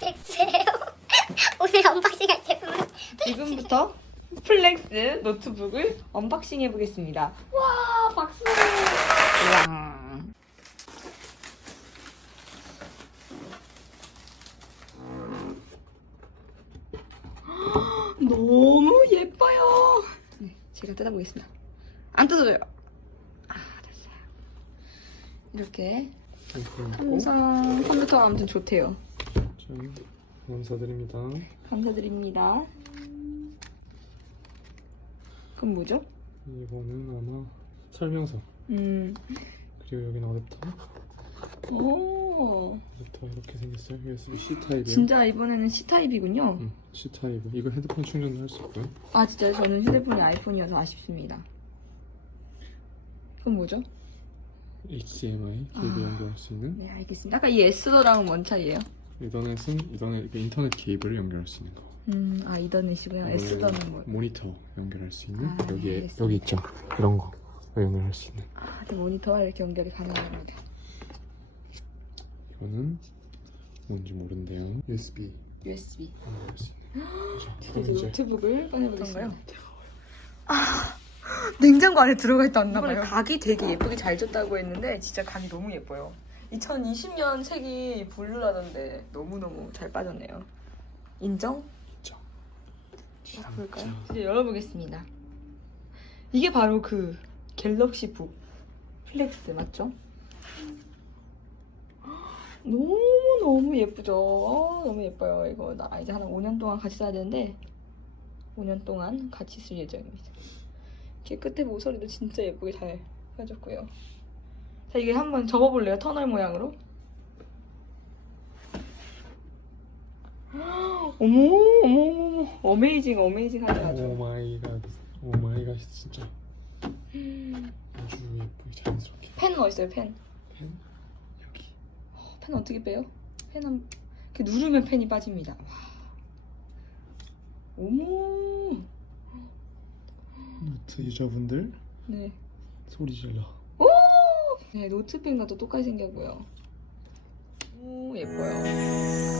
백수예요. 오늘 언박싱할 제품은 지금부터 플렉스 노트북을 언박싱 해보겠습니다. 와, 박수! 와. 너무 예뻐요. 네, 제가 뜯어보겠습니다. 안 뜯어져요. 아, 됐어요. 이렇게 삼성 컴퓨터가 아무튼 좋대요. 좀 감사드립니다. 감사드립니다. 그럼 뭐죠? 이거는 아마 설명서 음, 그리고 여기는 어댑터 오, 어댑터 이렇게 생겼어요. USB C 타입이요. 진짜 이번에는 C 타입이군요. 응, C 타입. 이거 헤드폰 충전도 할 수 있고요. 아, 진짜 저는 휴대폰이 아이폰이어서 아쉽습니다. 그럼 뭐죠? HDMI 케이블 아. 연결할 수 있는 네, 알겠습니다. 아까 이 에스더랑은 뭔 차이예요? 이더넷은 이더넷 그 인터넷 케이블을 연결할 수 있는 거. 음, 아, 이더넷이고요. 에스더는 뭐. 모니터 연결할 수 있는 아, 여기에 알겠습니다. 여기 있죠. 이런 거 연결할 수 있는. 아, 네, 모니터와 이렇게 연결이 가능합니다. 이거는 뭔지 모르는데요. USB USB. 연결할 수 있는. 그럼 이제 노트북을 꺼내보겠습니다. 아, 냉장고 안에 들어가 있다 왔나 봐요. 각이 되게 예쁘게 잘 줬다고 했는데 진짜 각이 너무 예뻐요. 2020년 색이 블루라던데 너무너무 잘 빠졌네요. 인정? 자, 볼까요? 이제 열어보겠습니다. 이게 바로 그 갤럭시 북 플렉스 맞죠? 너무 너무 예쁘죠. 어, 너무 예뻐요. 이거 나 이제 한 5년 동안 같이 써야 되는데 5년 동안 같이 쓸 예정입니다. 이렇게 끝에 모서리도 진짜 예쁘게 잘 해줬고요. 자 이게 한번 접어볼래요? 터널 모양으로. 어머 어머 어머 어메이징 어메이징 하죠 아주. 오 마이 갓. 오 마이 갓 진짜. 아주 예쁘게 자연스럽게. 펜 어딨어요 펜? 펜 여기. 어, 펜 어떻게 빼요? 펜 한... 이렇게 누르면 펜이 빠집니다. 와. 어머. 노트 유저분들 네. 소리 질러. 네, 노트펜과도 똑같이 생겼고요. 오, 예뻐요.